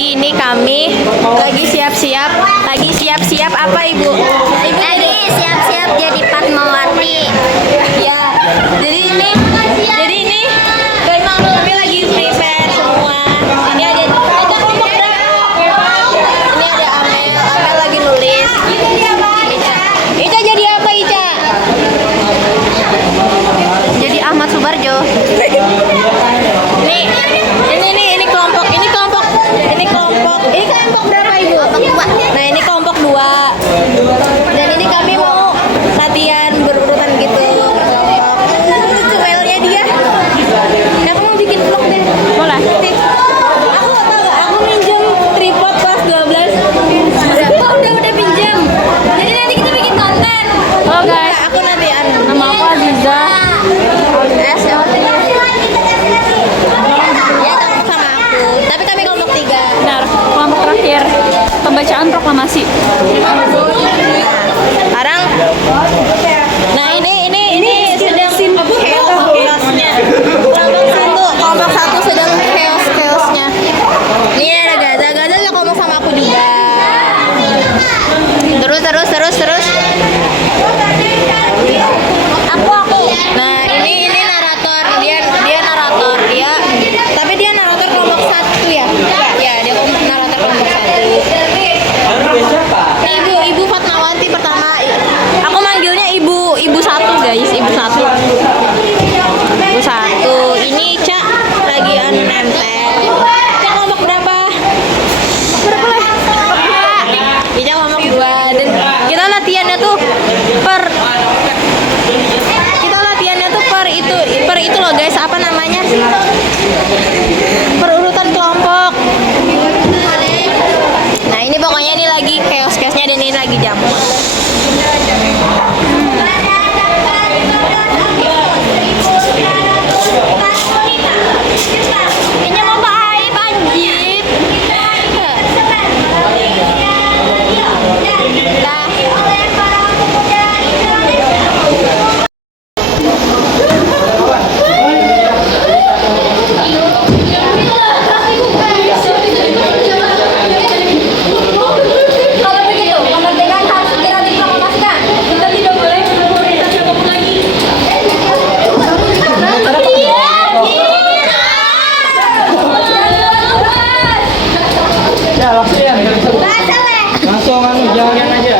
Ini kami lagi siap-siap apa Ibu? Lagi siap-siap jadi Fatmawati. Ya, jadi ini kami lagi prepare semua. Ini ada Amel lagi nulis. Ica jadi apa Ica? Jadi Ahmad Subarjo. Ini kelompok berapa Ibu? Nah ini kelompok 2. Dan ini kami mau latihan berurutan gitu. Cuelnya dia. Nah, aku mau bikin vlog deh. Boleh. Aku minjem tripod kelas 12. Udah pinjam. Jadi nanti kita bikin konten. Oh guys, aku nanti nama aku Aziza. S ya. Ya sama aku. Tapi kami kelompok 3. Benar, kelompok terakhir pembacaan proklamasi. Sekarang nah ini sedang chaos-chaosnya. Kelompok 1 sedang chaos-chaosnya. Ini ada Gaza yang ngomong sama aku juga. Terus. Aku. Nah, ini narator. Dia narator. Tapi dia narator kelompok 1 ya. Ya, dia narator kelompok 1. Ibu Fatmawati pertama. Aku manggilnya Ibu 1 guys, Ibu 1. Ini Cak lagi nempel. Cak kelompok berapa? Ica kelompok 2 dan kita latihannya tuh per itu loh guys, apa namanya? Perurutan kelompok. Nah, ini pokoknya ini lagi chaos-chaosnya dan ini lagi jam. Ini mau baik anjir. Kalau begitu, kemerdekaan harus segera diproklamasikan. Kita tidak boleh memobilisasi apapun lagi. Ya langsung jangan aja.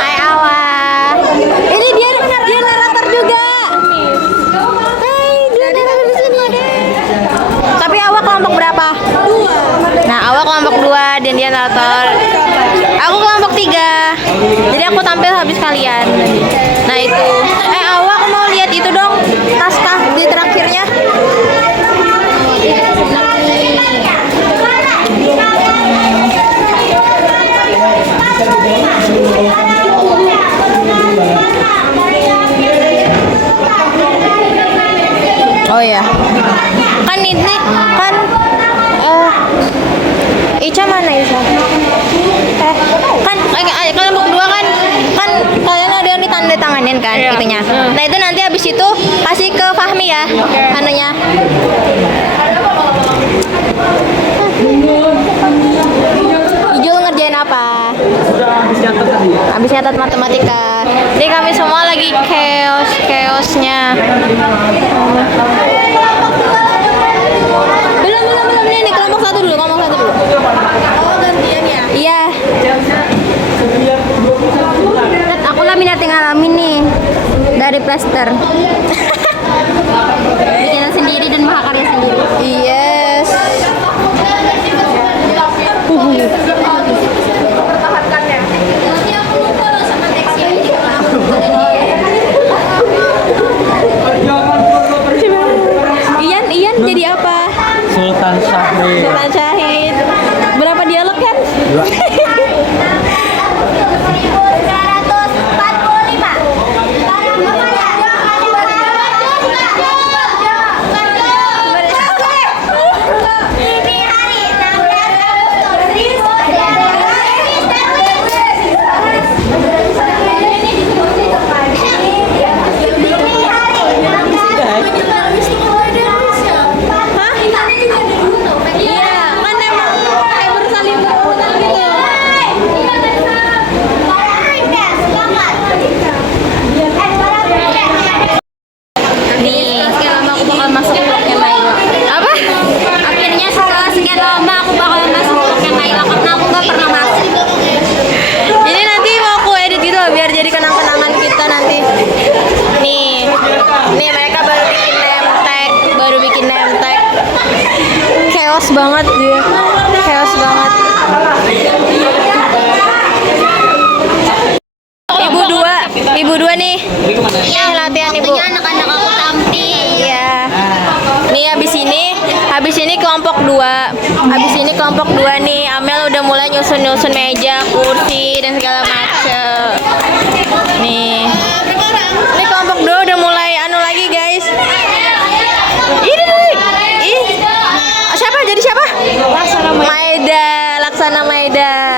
Hai Awa. Ini dia narator juga. Hai, dia narator di sini. Tapi Awa kelompok berapa? 2. Nah, Awa kelompok 2 dan dia narator. Aku kelompok 3. Jadi aku tampil habis kalian. Nah, itu. Awa, aku mau lihat itu dong. Naskah di terakhirnya. Oh ya, kan ini kan Ica mana Ica? Kan kelompok 2 kan kalian ada yang ditanda tanganin kan itunya. Nah itu nanti habis itu kasih ke Fahmi ya, anunya. Ijul ngerjain apa? Habis nyatet matematika. Jadi kami semua lagi chaosnya. Belum nih kelompok 1 dulu. Oh gantian ya? Iya. Aku laminating alamin nih dari plaster. Bikinan sendiri dan mahakarya sendiri. Yes. Ian jadi apa? Sultan Syahid. Berapa dialog kan? 2. chaos banget dia. Chaos banget. Ibu dua nih. Ini latihan ibu. Waktunya anak-anak aku tampil. Iya. Nih habis ini kelompok 2. Habis ini kelompok 2 nih. Amel udah mulai nyusun meja, kursi dan segala macem. Nih. Ini kelompok 2 udah mulai lagi, guys. Ini. Siapa? Jadi siapa? Laksana Maeda.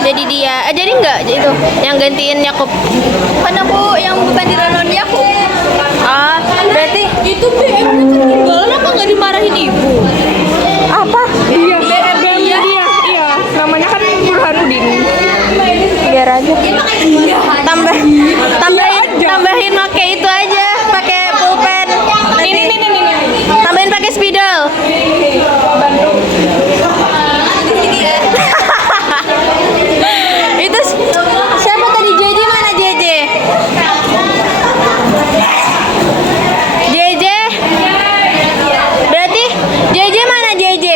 Jadi dia, jadi enggak itu yang gantiin Yakub. Kan aku yang bukan di Ronon Yakub. Ah, berarti itu BM ketinggalan apa nggak dimarahin ibu? Apa? Iya, BM-nya dia. Iya, namanya kan Burhanuddin. Biar aja. Tambahin pakai itu aja, pakai pulpen. Ini. Tambahin pakai spidol. Itu siapa tadi? JJ mana JJ? JJ? Berarti JJ mana JJ?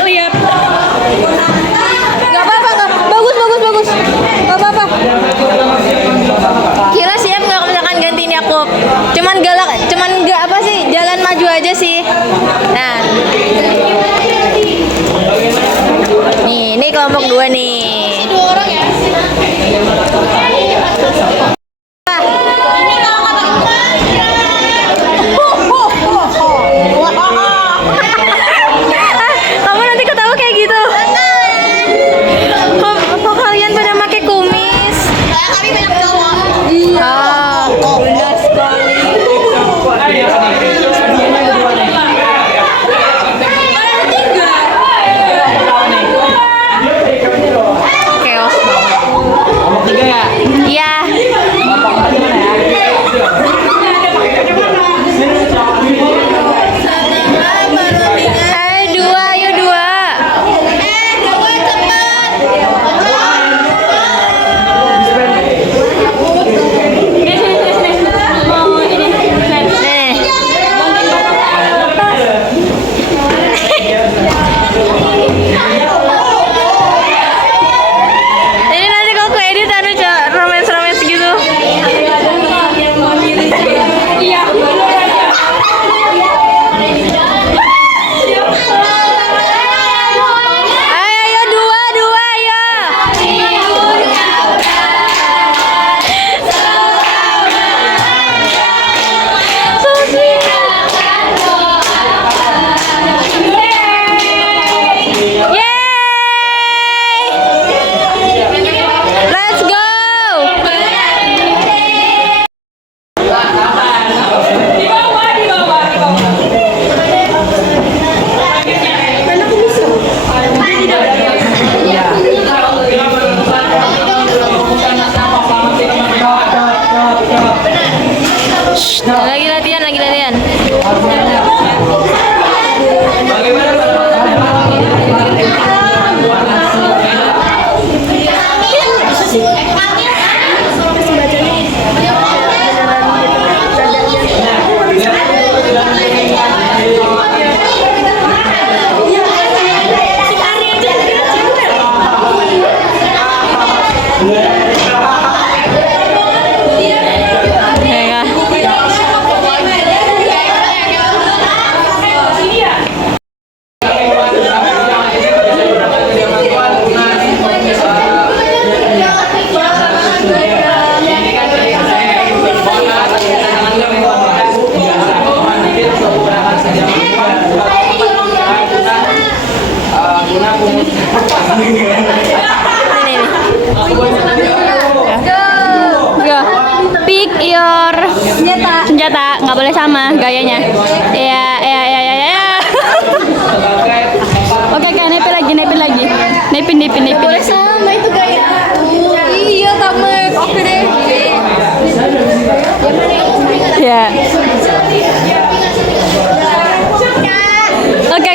Lihat. Gak apa-apa, bagus. Gak apa-apa. Kira siap nggak kalau misalkan gantiin Yakub? Cuman nggak apa sih? Jalan maju aja sih. Nah, ini kelompok 2 nih. 2 orang ya? Kamu nanti ketawa kayak gitu. Kok kalian pada pakai kumis? Kami banyak cowok. Iya. Benar sekali. Chaos banget. Kelompok 3 ya? Iya. Kelompok 4 gimana ya? Dua, ayo 2. Ini nanti kalau ke edit romance gitu. Iya. Ayo 2 ayo. Yeay! Let's go! Lagi latihan. Pick your senjata, nggak boleh sama gayanya. Ya. Oke, nepin lagi. Nepin. Boleh sama itu gaya. Iya, tamek. Oke deh. Ya. Oke.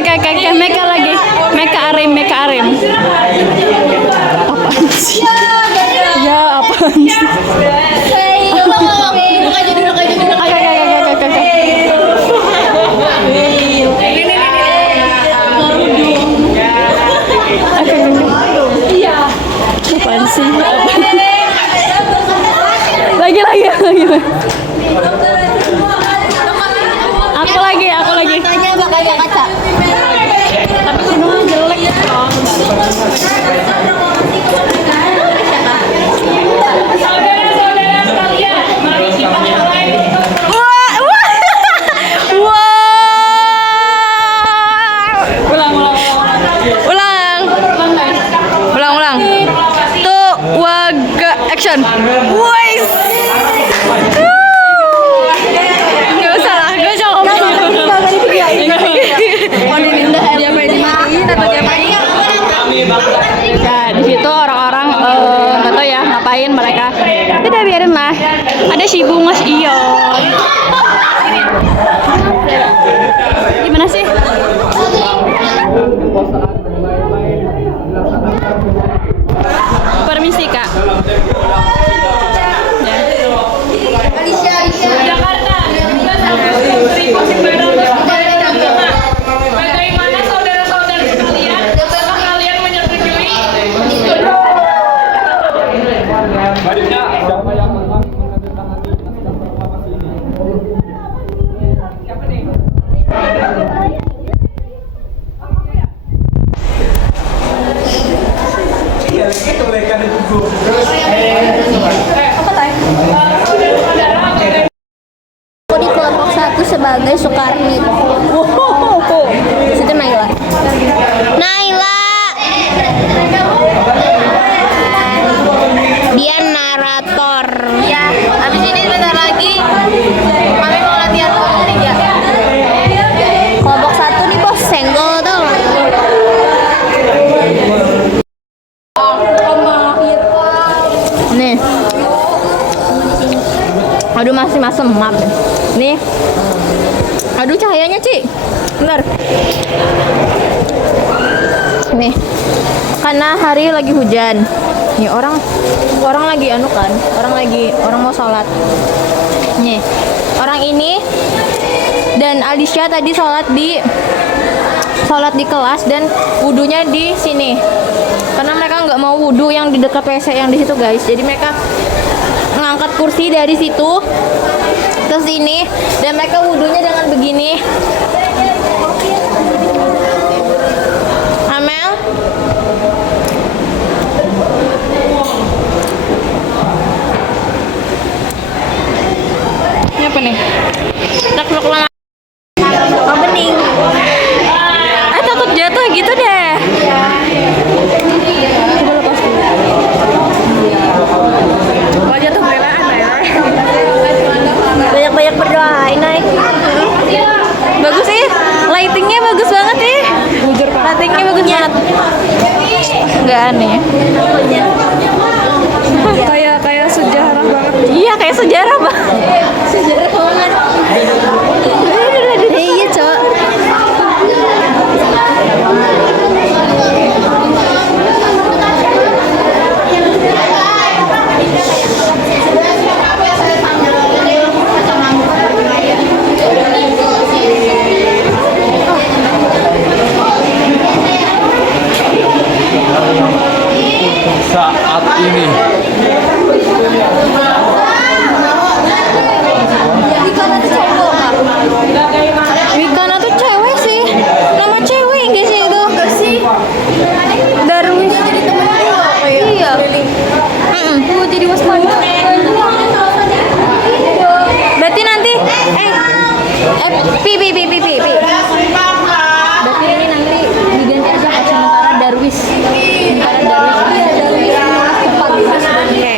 Apaan sih? Lagi. Aku lagi. Makanya bakal kaca. Tapi hidungnya jelek. Saudara-saudara sekalian, mari kita mulai. Ulang. Tuh, waga action. Wais. Gak usah lah, gue cuma ngomong. Mau diminta dia main dimatiin atau dia main? Ya, di situ orang-orang nggak tahu ya ngapain mereka. Tidak, biarin lah. Ada si Mas Iyo. Gimana sih? Permisi Kak. Jakarta. Bagaimana saudara-saudara sekalian? Apakah kalian menyetujui? Siapa yang menandatangani naskah proklamasi ini? Siapa nih? Aku di kelompok 1 sebagai Sukarni. Situ Naila. Dia narator. Ya, habis ini bentar lagi kami mau latihan kelompok 3. Kelompok 1 nih bos, senggol tuh. Nih. Aduh masih masem, maaf. Nih. Aduh cahayanya, Ci. Bentar. Nih. Karena hari lagi hujan. Nih orang lagi anu kan, orang mau sholat. Nih. Orang ini dan Alicia tadi sholat di kelas dan wudunya di sini. Karena mereka nggak mau wudu yang di dekat WC yang di situ, guys. Jadi mereka ngangkat kursi dari situ ke sini dan mereka wudunya dengan begini. Amel, ini apa nih? Takluk lama. Oh bening. Takut jatuh gitu deh. Coba lepas dulu. Kalau jatuh belaan ya. Banyak-banyak berdoain, Nay. Bagus sih, lightingnya bagus banget sih. Lightingnya bagus banget. Nggak aneh. Kayak sejarah banget. Iya, kayak sejarah banget. Sejarah banget. Iya, Cok. Saat ini Wikana tuh cewek sih. Nama cewek nggak sih itu? Nggak sih. Darwis. Iya. Gue jadi waspada. Berarti nanti pi. Berarti ini nanti diganti aja ke sementara Darwis. Sementara Darwis. Oke.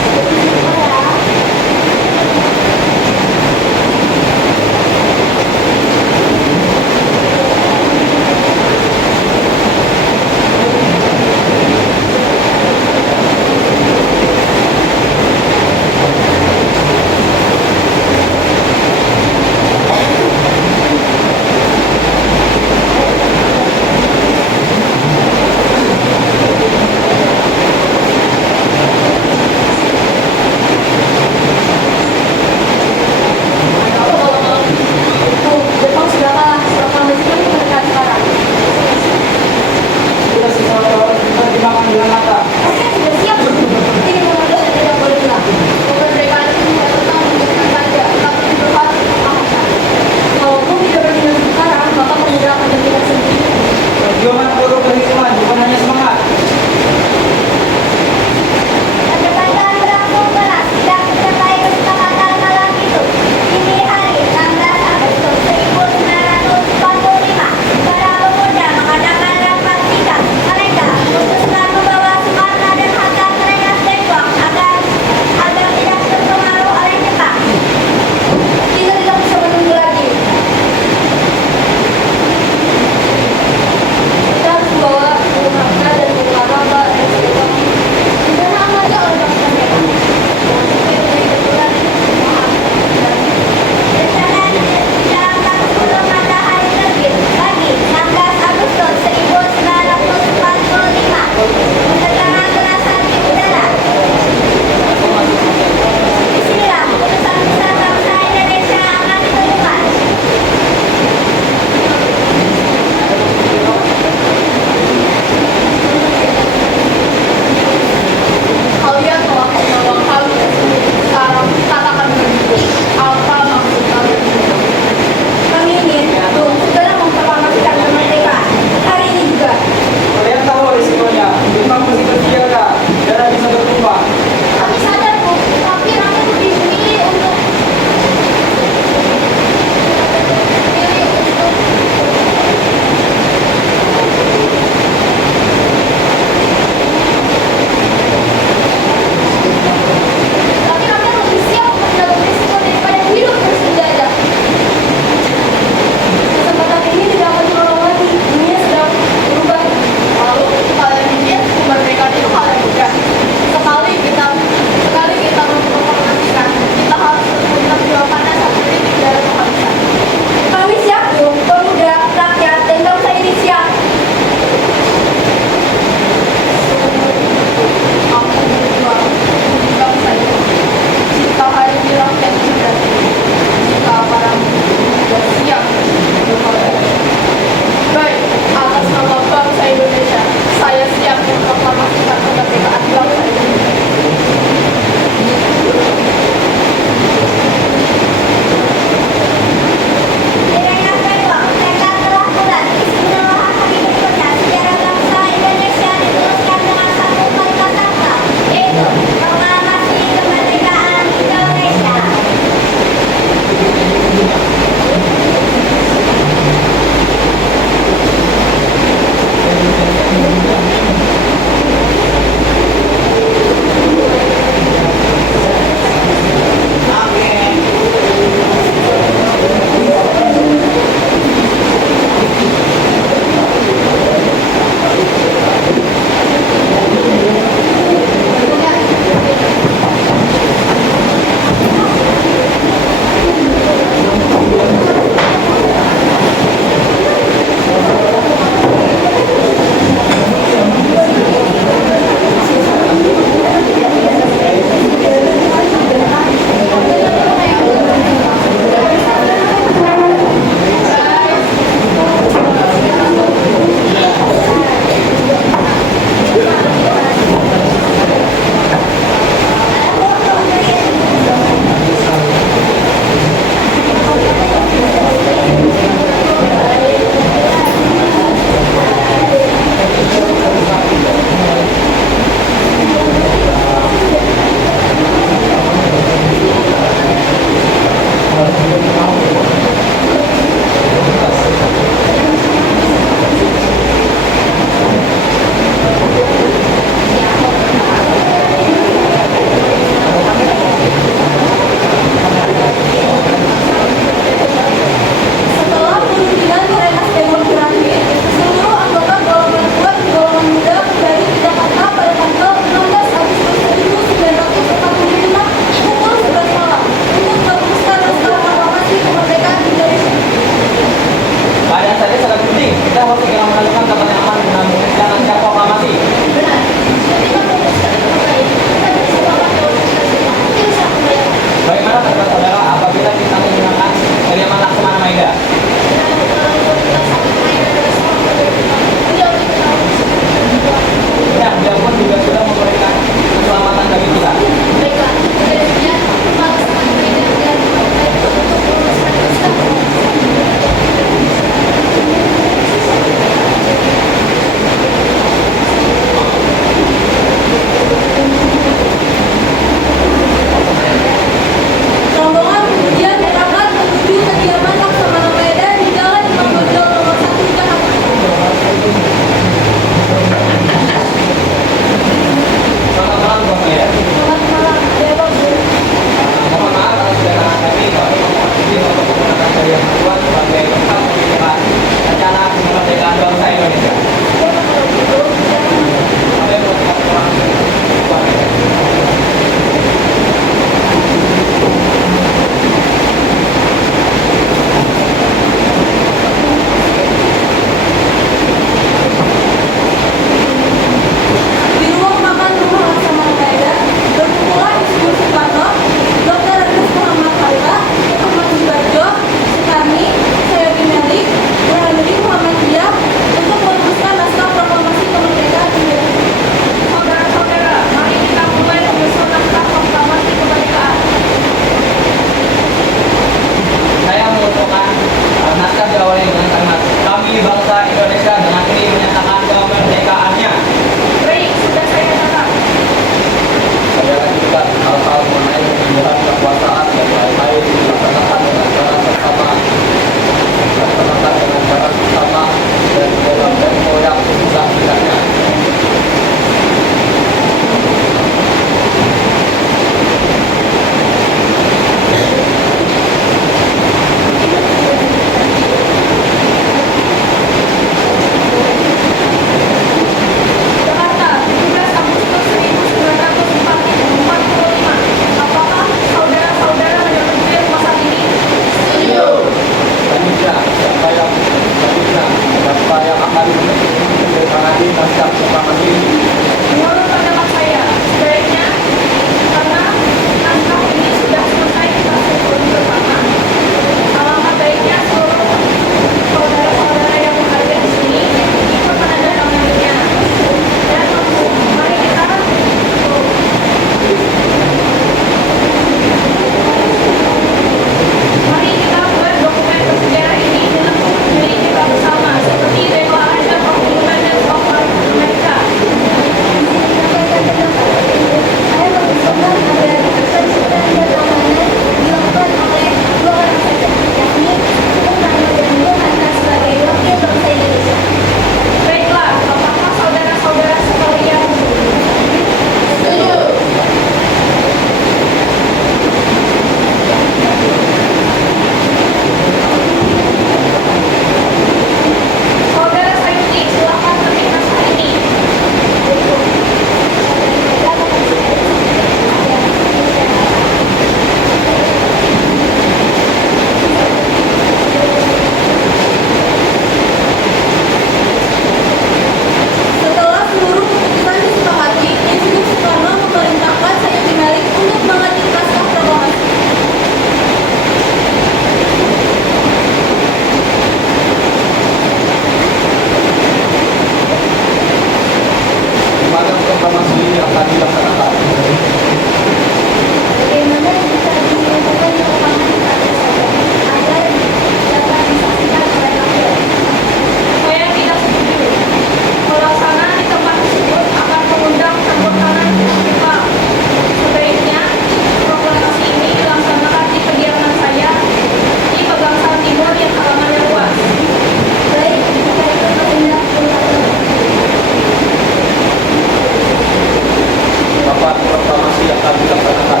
proklamasi yang akan dilaksanakan.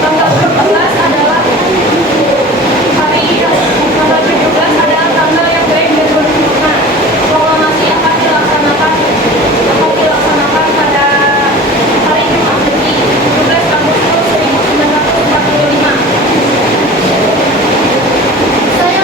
Tanggal 14 adalah hari tanggal 17 adalah tanggal yang baik dan berguna. Proklamasi akan dilaksanakan pada hari Jumat Pagi 17 Agustus 1945. Saya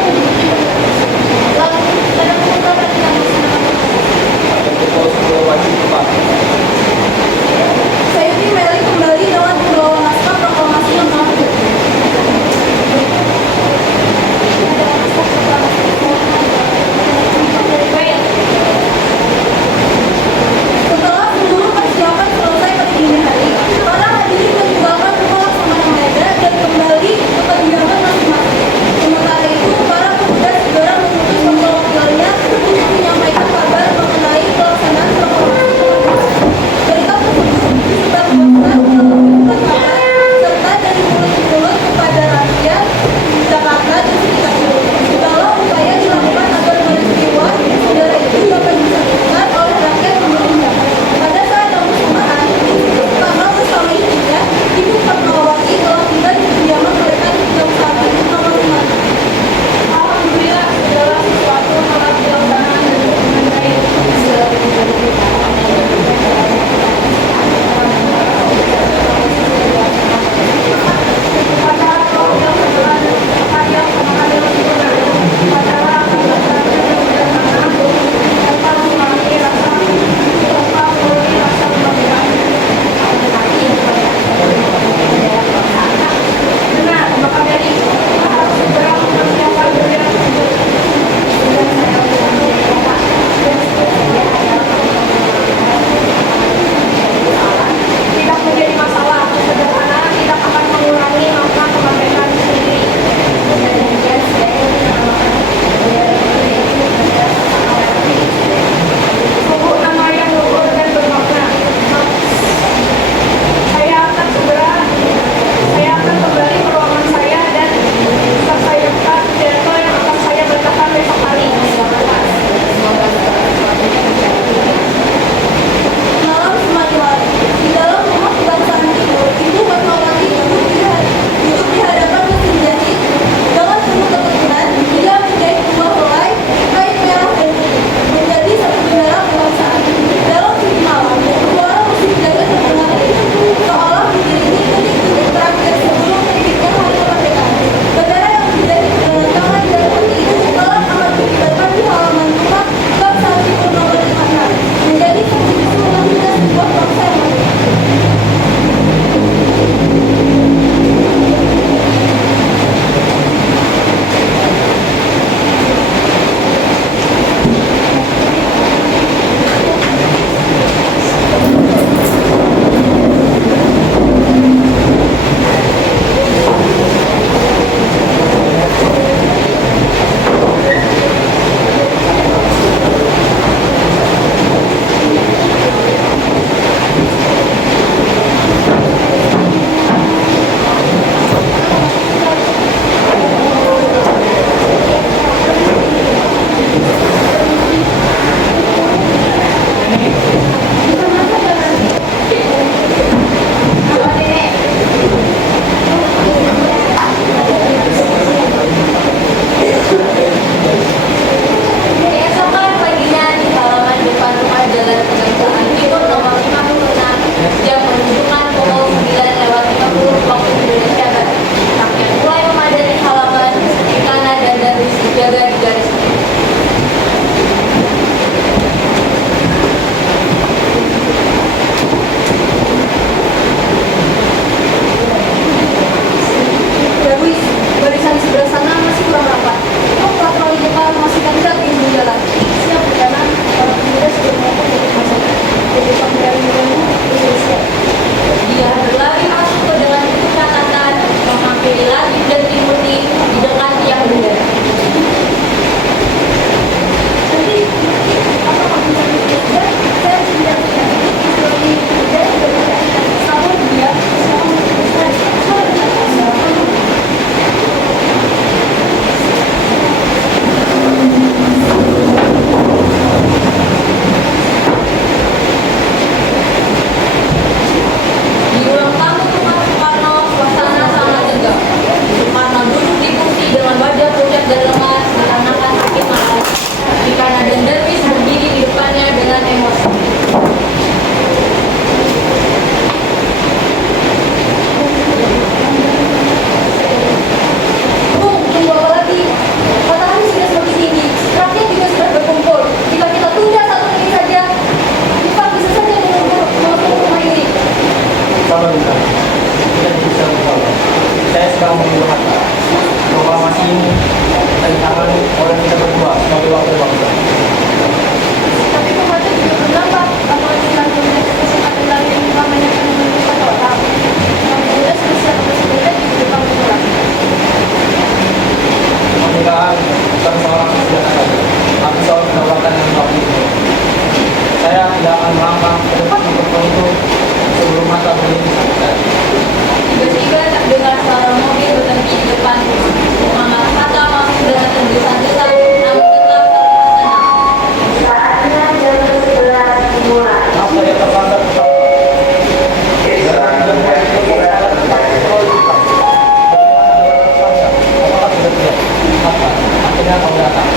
akhirnya kamu datang.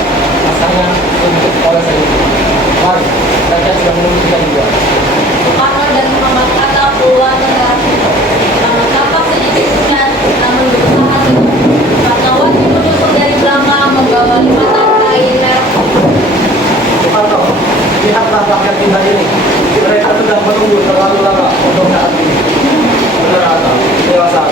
Masanya untuk oleh saya. Mari, raja sudah menunggu kita juga. Soekarno dan Muhammad Hatta keluar negara itu. Karena tampak sedikit segan, namun berusaha teguh. Fatmawati menyusul dari belakang membawa 5 tak kain merah. Soekarno, lihatlah rakyat kita ini. Mereka sudah menunggu terlalu lama untuk saat ini. Benar Hatta, dewasa.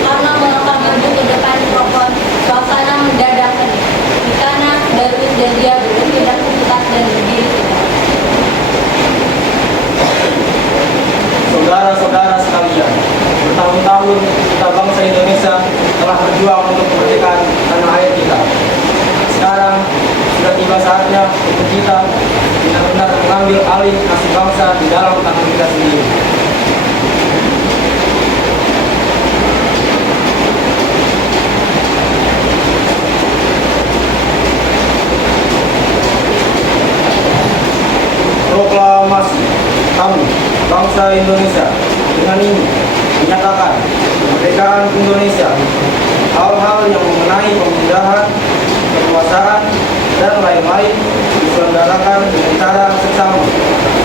Karena melangkah maju ke depan mikrofon, suasana mendadak hening. Di sana, Darwis dan dia berpindah sekitar dan berdiri tegak. Saudara-saudara sekalian, bertahun-tahun kita bangsa Indonesia telah berjuang untuk kemerdekaan tanah air kita. Sekarang sudah tiba saatnya untuk kita benar-benar mengambil alih nasib bangsa di dalam tangan kita sendiri. Proklamasi kami, bangsa Indonesia, dengan ini menyatakan kemerdekaan Indonesia. Hal-hal yang mengenai pemindahan, kekuasaan, dan lain-lain diselenggarakan dengan cara seksama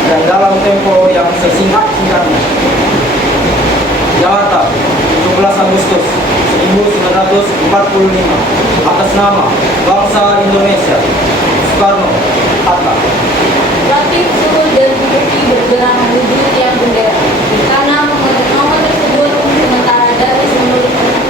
dan dalam tempo yang sesingkat-singkatnya. Jakarta, 17 Agustus 1945, atas nama bangsa Indonesia, Soekarno, Hatta. Latif, Suruh, dan Bukti bergerak menuju tiang bendera. Di kanan nomor tersebut, sementara Darwis menulis pesan.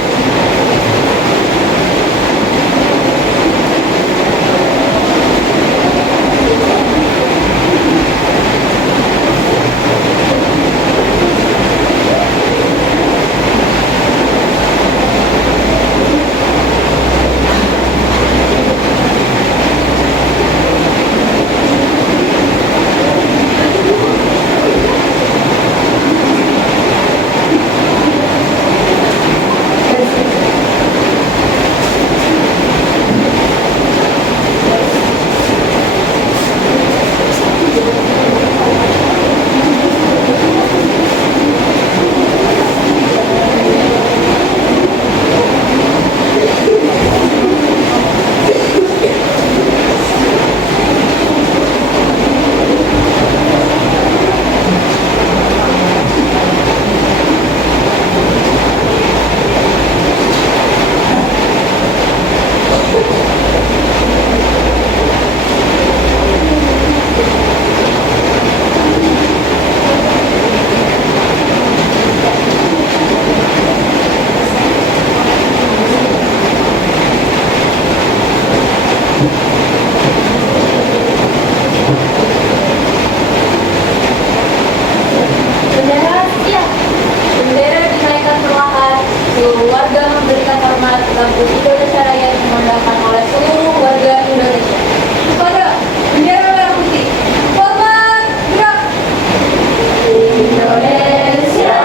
Bendera siap. Bendera dinaikkan perlahan. Seluruh warga memberikan hormat. Lampu Indonesia Raya dikumandangkan oleh seluruh warga Indonesia. Pada bendera merah putih. Hormat, gerak. Indonesia.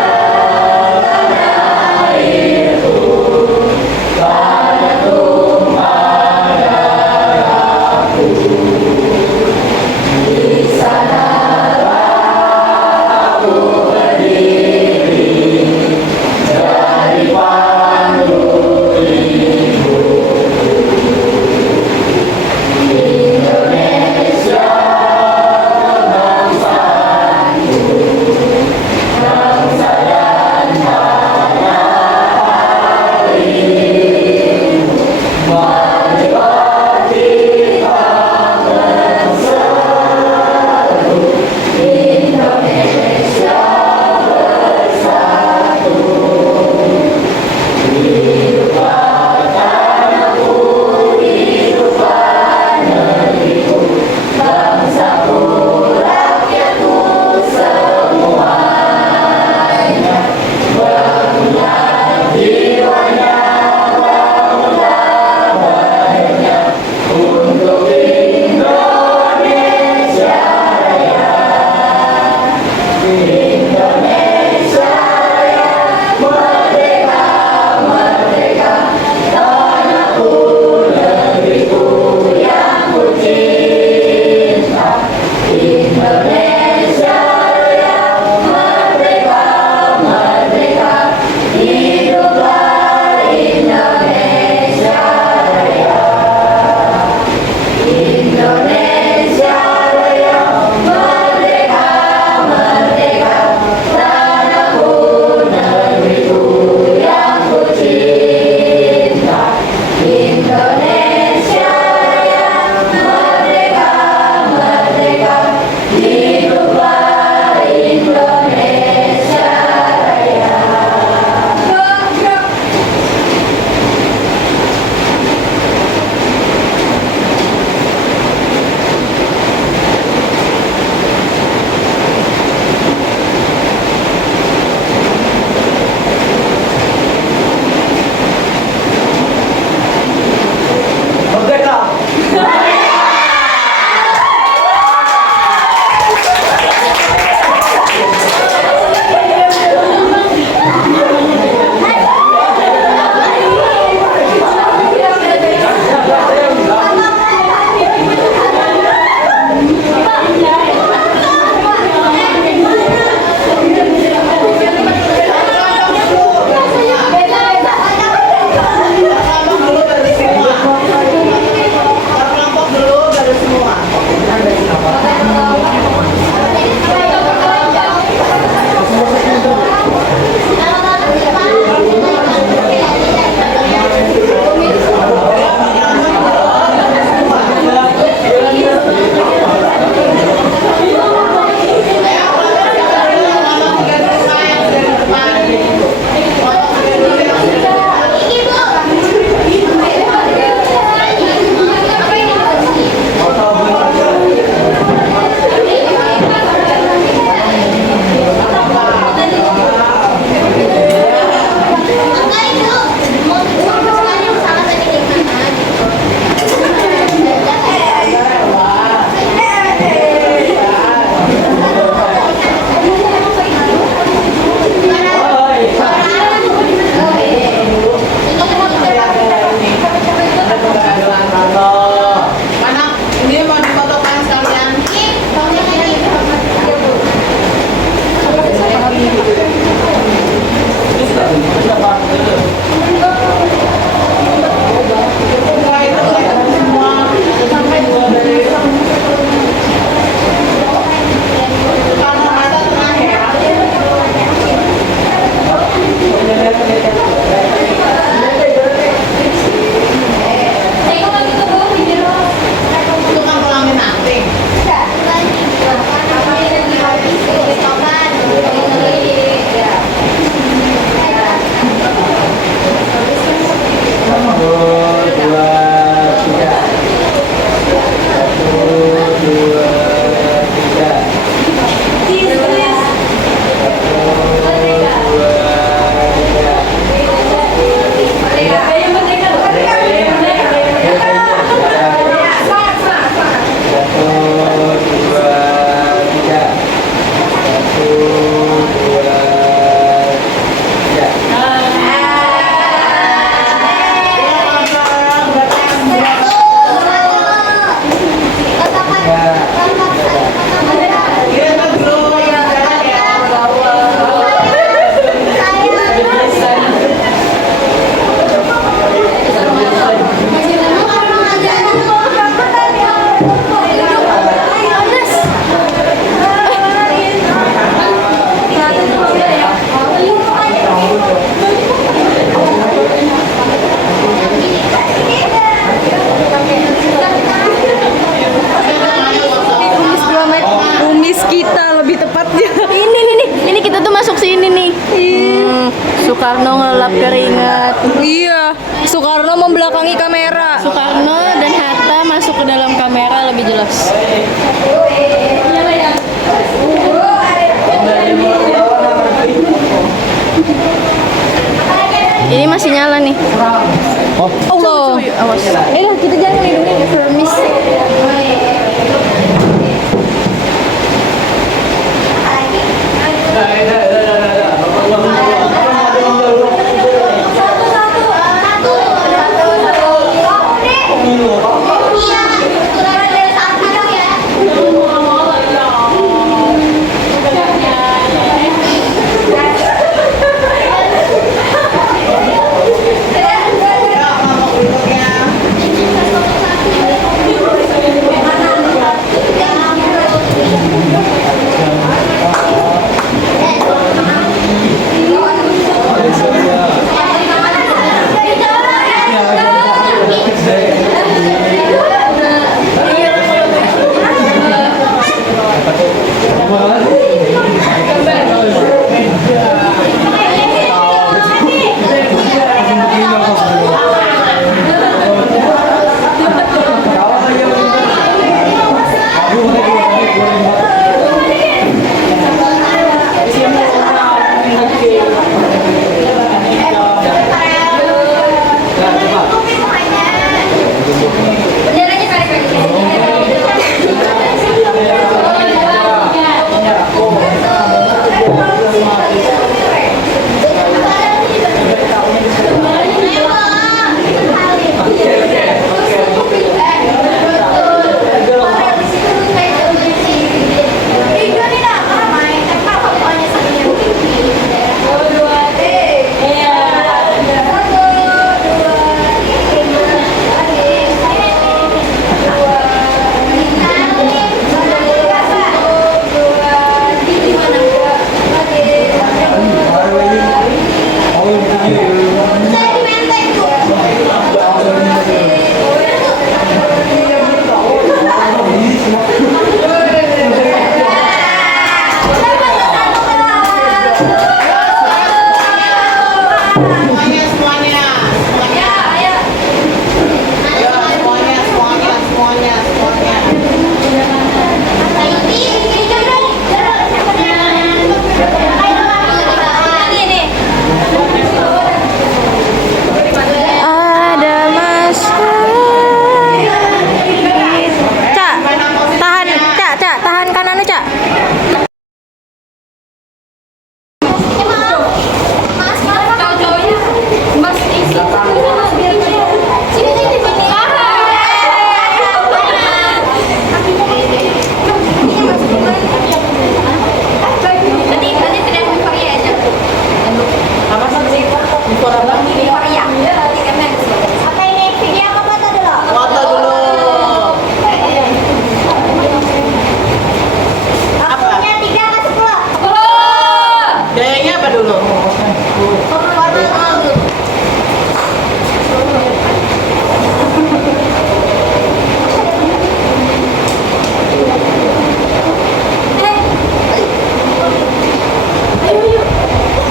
Soekarno ngelap keringat. Iya, Soekarno membelakangi kamera. Soekarno dan Hatta masuk ke dalam kamera lebih jelas. Ini masih nyala nih. Allah. Awas. Kita jangan lindungi permis.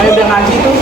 Ayo udah ngaji tuh.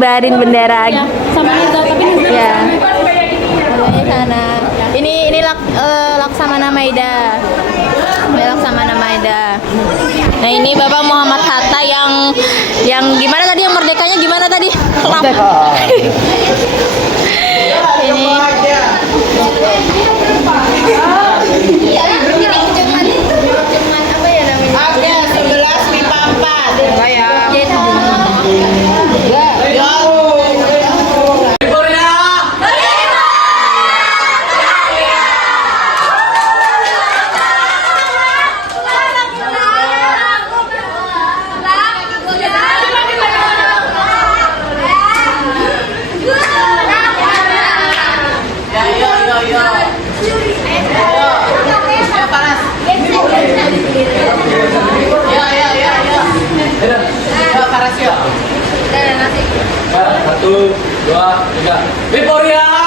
ngibarin bendera. Ya, sama Nizar, tapi Nizar Ya. sama. Di sana. Ini Laksamana Maida. Ini Laksamana Maida. Nah, ini Bapak Muhammad Hatta yang gimana tadi, yang merdekanya gimana tadi? Ini Satu, dua, tiga. Victoria!